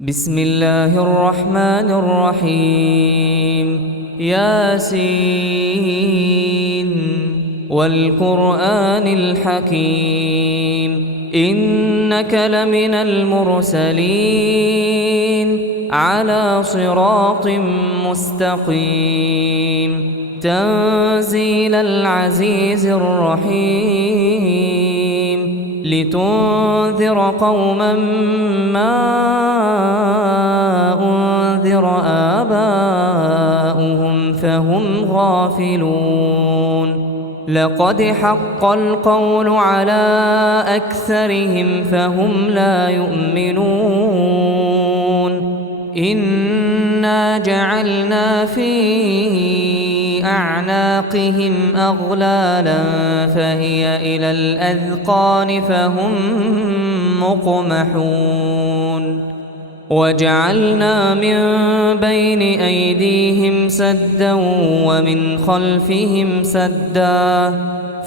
بسم الله الرحمن الرحيم ياسين والقرآن الحكيم إنك لمن المرسلين على صراط مستقيم تنزيل العزيز الرحيم لتنذر قوما ما أنذر آباؤهم فهم غافلون لقد حق القول على أكثرهم فهم لا يؤمنون إنا جعلنا في أعناقهم أغلالا فهي إلى الأذقان فهم مقمحون وجعلنا من بين أيديهم سدا ومن خلفهم سدا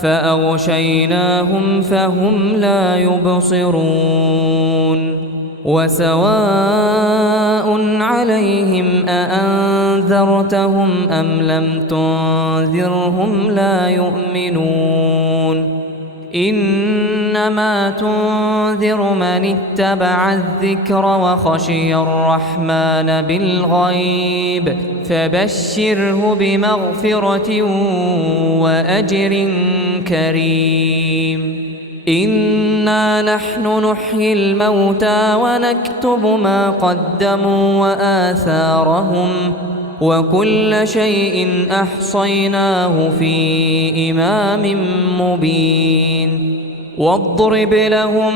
فأغشيناهم فهم لا يبصرون وسواء عليهم أأنذرتهم أم لم تنذرهم لا يؤمنون إنما تنذر من اتبع الذكر وخشي الرحمن بالغيب فبشره بمغفرة وأجر كريم إنا نحن نحيي الموتى ونكتب ما قدموا وآثارهم وكل شيء أحصيناه في إمام مبين واضرب لهم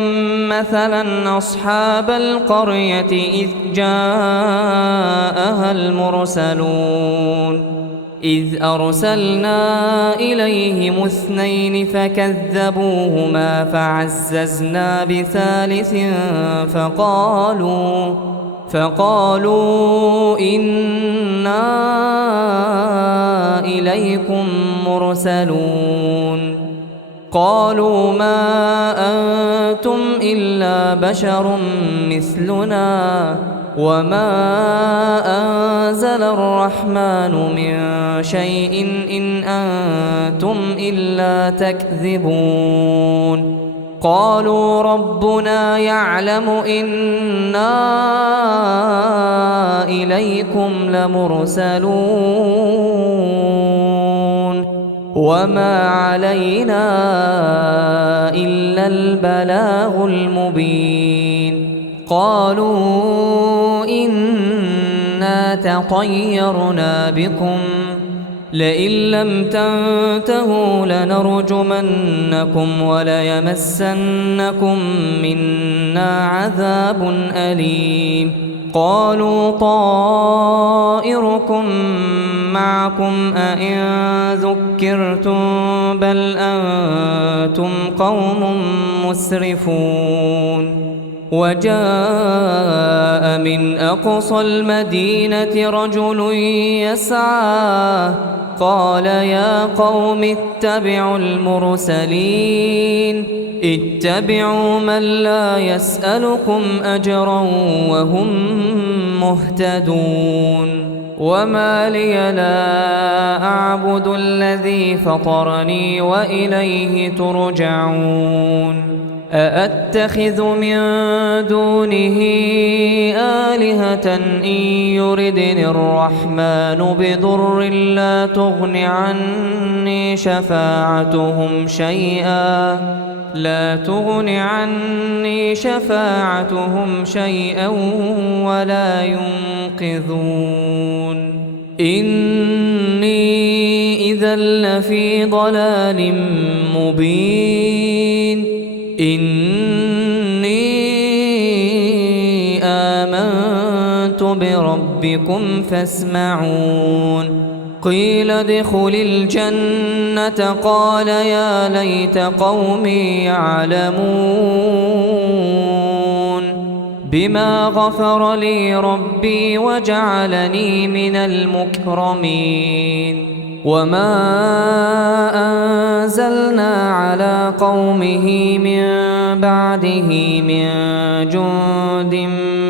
مثلا أصحاب القرية إذ جاءها المرسلون إذ أرسلنا إليهم اثنين فكذبوهما فعززنا بثالث فقالوا إنا إليكم مرسلون قالوا ما أنتم إلا بشر مثلنا وما أنزل الرحمن من شيء إن أنتم إلا تكذبون قالوا ربنا يعلم إنا إليكم لمرسلون وما علينا إلا البلاغ المبين قالوا إنا تطيرنا بكم لئن لم تنتهوا لنرجمنكم وليمسنكم منا عذاب أليم قالوا طائركم معكم أئن ذكرتم بل أنتم قوم مسرفون وجاء من أقصى المدينة رجل يسعى قال يا قوم اتبعوا المرسلين اتبعوا من لا يسألكم أجرا وهم مهتدون وما لي لا أعبد الذي فطرني وإليه ترجعون أأتخذ من دونه آلهة إن يردني الرحمن بضر لا تغن عني شفاعتهم شيئا ولا ينقذون إني إذا لفي ضلال مبين إني آمنت بربكم فاسمعون قيل ادخل الجنة قال يا ليت قومي يعلمون بما غفر لي ربي وجعلني من المكرمين وما أنزلنا على قومه من بعده من جند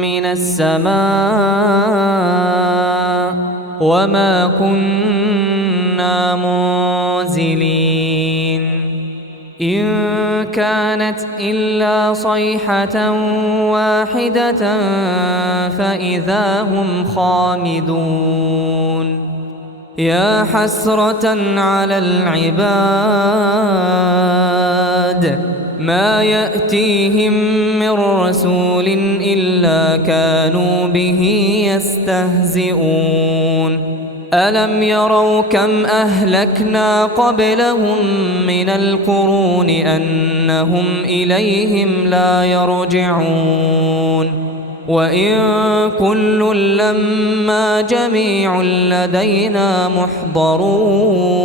من السماء وما كنا منزلين إن كانت إلا صيحة واحدة فإذا هم خامدون يا حسرة على العباد ما يأتيهم من رسول إلا كانوا به يستهزئون ألم يروا كم أهلكنا قبلهم من القرون أنهم إليهم لا يرجعون وإن كل لما جميع لدينا محضرون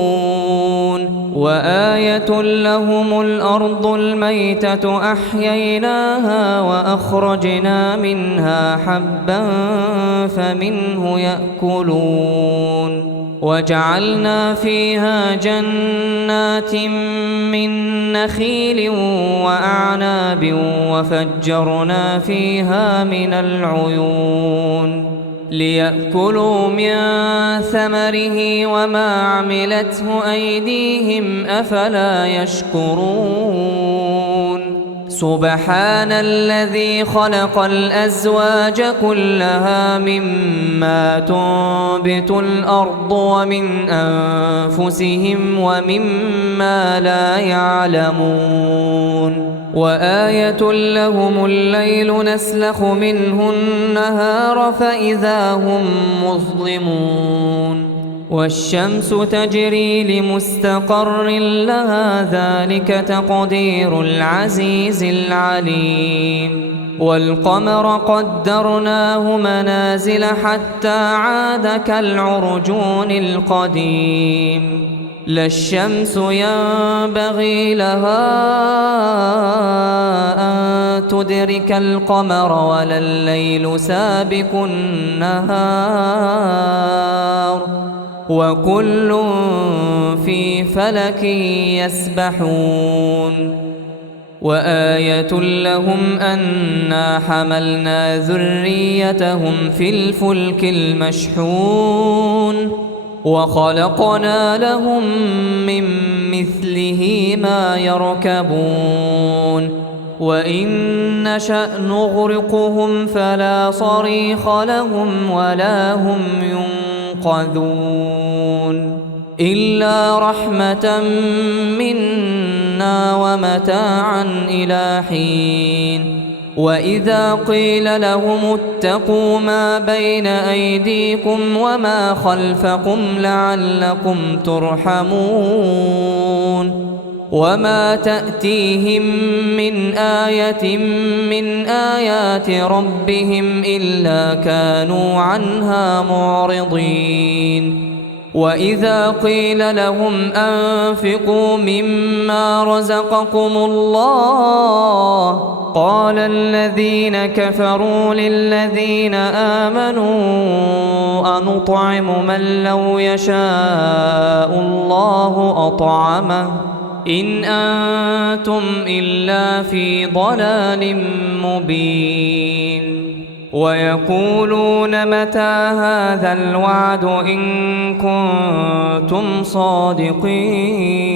وآية لهم الأرض الميتة أحييناها وأخرجنا منها حبا فمنه يأكلون وجعلنا فيها جنات من نخيل وأعناب وفجرنا فيها من العيون ليأكلوا من ثمره وما عملته أيديهم أفلا يشكرون سبحان الذي خلق الأزواج كلها مما تنبت الأرض ومن أنفسهم ومما لا يعلمون وآية لهم الليل نسلخ منه النهار فإذا هم مظلمون والشمس تجري لمستقر لها ذلك تقدير العزيز العليم والقمر قدرناه منازل حتى عاد كالعرجون القديم لا الشمس ينبغي لها أن تدرك القمر ولا الليل سابق النهار وكل في فلك يسبحون وآية لهم أنا حملنا ذريتهم في الفلك المشحون وخلقنا لهم من مثله ما يركبون وإن نشأ نغرقهم فلا صريخ لهم ولا هم ينقذون إلا رحمة منا ومتاعا إلى حين وإذا قيل لهم اتقوا ما بين أيديكم وما خلفكم لعلكم ترحمون وما تأتيهم من آية من آيات ربهم إلا كانوا عنها معرضين وإذا قيل لهم أنفقوا مما رزقكم الله قال الذين كفروا للذين آمنوا أنطعم من لو يشاء الله أطعمه إن أنتم إلا في ضلال مبين ويقولون متى هذا الوعد إن كنتم صادقين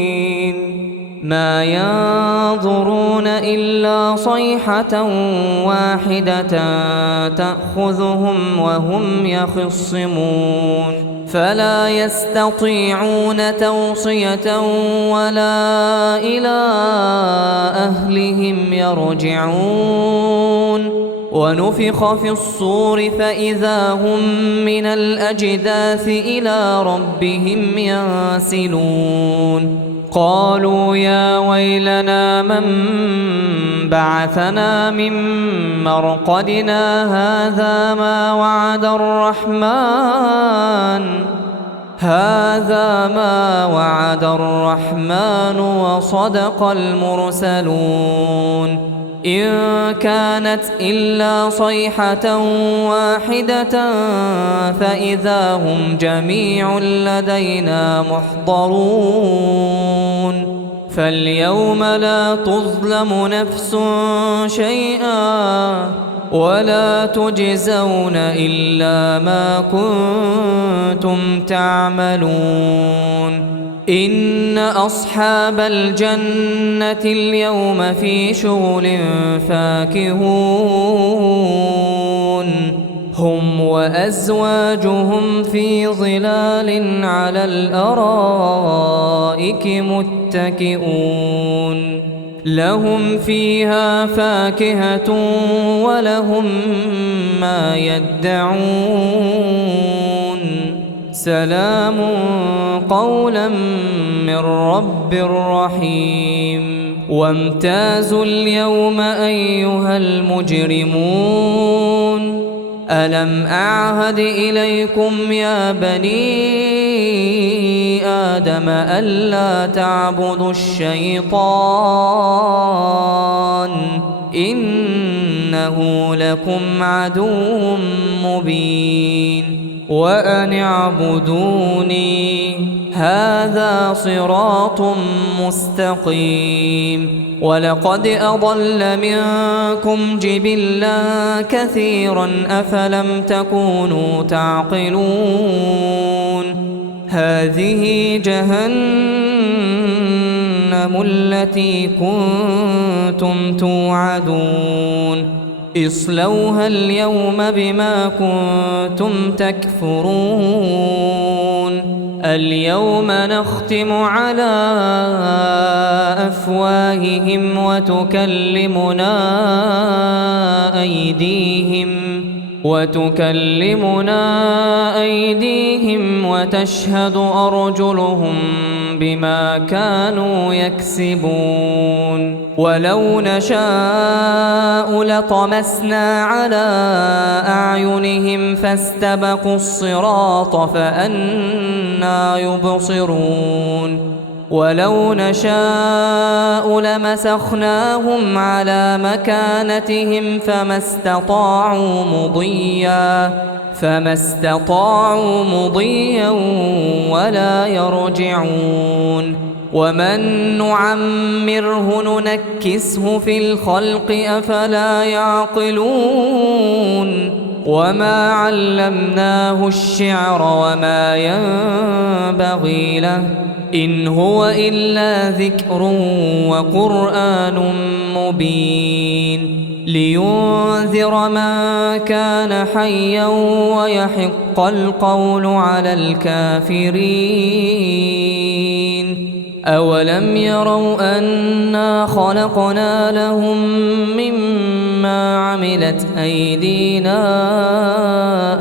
ما ينظرون إلا صيحة واحدة تأخذهم وهم يخصمون فلا يستطيعون توصية ولا إلى أهلهم يرجعون ونفخ في الصور فإذا هم من الأجداث إلى ربهم ينسلون قالوا يا ويلنا من بعثنا من مرقدنا هذا ما وعد الرحمن وصدق المرسلون إن كانت إلا صيحة واحدة فإذا هم جميع لدينا محضرون فاليوم لا تظلم نفس شيئا ولا تجزون إلا ما كنتم تعملون إن أصحاب الجنة اليوم في شغل فاكهون هم وأزواجهم في ظلال على الأرائك متكئون لهم فيها فاكهة ولهم ما يدعون سلام قولا من رب رحيم وامتازوا اليوم أيها المجرمون ألم أعهد إليكم يا بني آدم ألا تعبدوا الشيطان إنه لكم عدو مبين وأن اعبدوني هذا صراط مستقيم ولقد أضل منكم جبلا كثيرا أفلم تكونوا تعقلون هذه جهنم التي كنتم توعدون اصلوها اليوم بما كنتم تكفرون اليوم نختم على أفواههم وتكلمنا أيديهم وتشهد أرجلهم بما كانوا يكسبون ولو نشاء لطمسنا على أعينهم فاستبقوا الصراط فأنى يبصرون ولو نشاء لمسخناهم على مكانتهم فما استطاعوا مضيا ولا يرجعون ومن نعمره ننكسه في الخلق أفلا يعقلون وما علمناه الشعر وما ينبغي له إن هو إلا ذكر وقرآن مبين لينذر من كان حيا ويحق القول على الكافرين أولم يروا أنا خلقنا لهم مما عملت أيدينا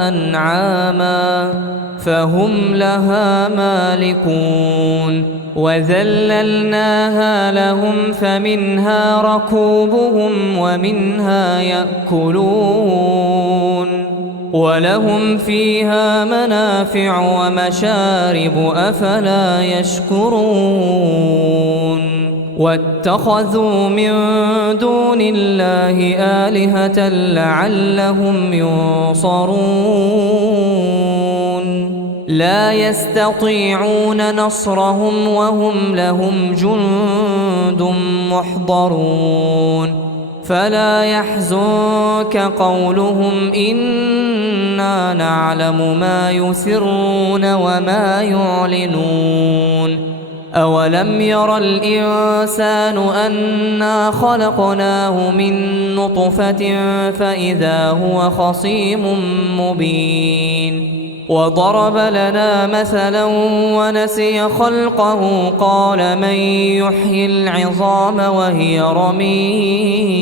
أنعاما فهم لها مالكون وذللناها لهم فمنها ركوبهم ومنها يأكلون ولهم فيها منافع ومشارب أفلا يشكرون واتخذوا من دون الله آلهة لعلهم ينصرون لا يستطيعون نصرهم وهم لهم جند محضرون فلا يحزنك قولهم إنا نعلم ما يسرون وما يعلنون أولم ير الإنسان أنا خلقناه من نطفة فإذا هو خصيم مبين وضرب لنا مثلا ونسي خلقه قال من يحيي العظام وهي رميم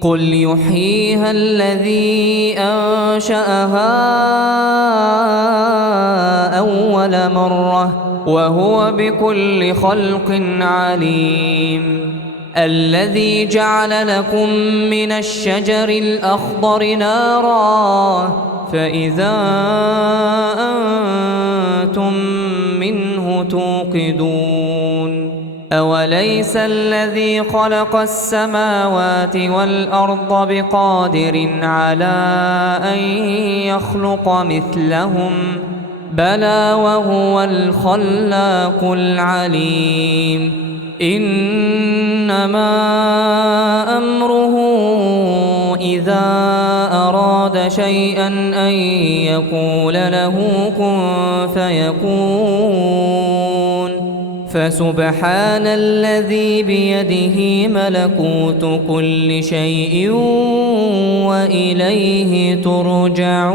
قل يحييها الذي أنشأها أول مرة وهو بكل خلق عليم الذي جعل لكم من الشجر الأخضر نارا فإذا أنتم منه توقدون أوليس الذي خلق السماوات والأرض بقادر على أن يخلق مثلهم بلى وهو الخلاق العليم إنما أمره إذا أراد شيئا أن يقول له كن فيكون فسبحان الذي بيده ملكوت كل شيء وإليه ترجعون.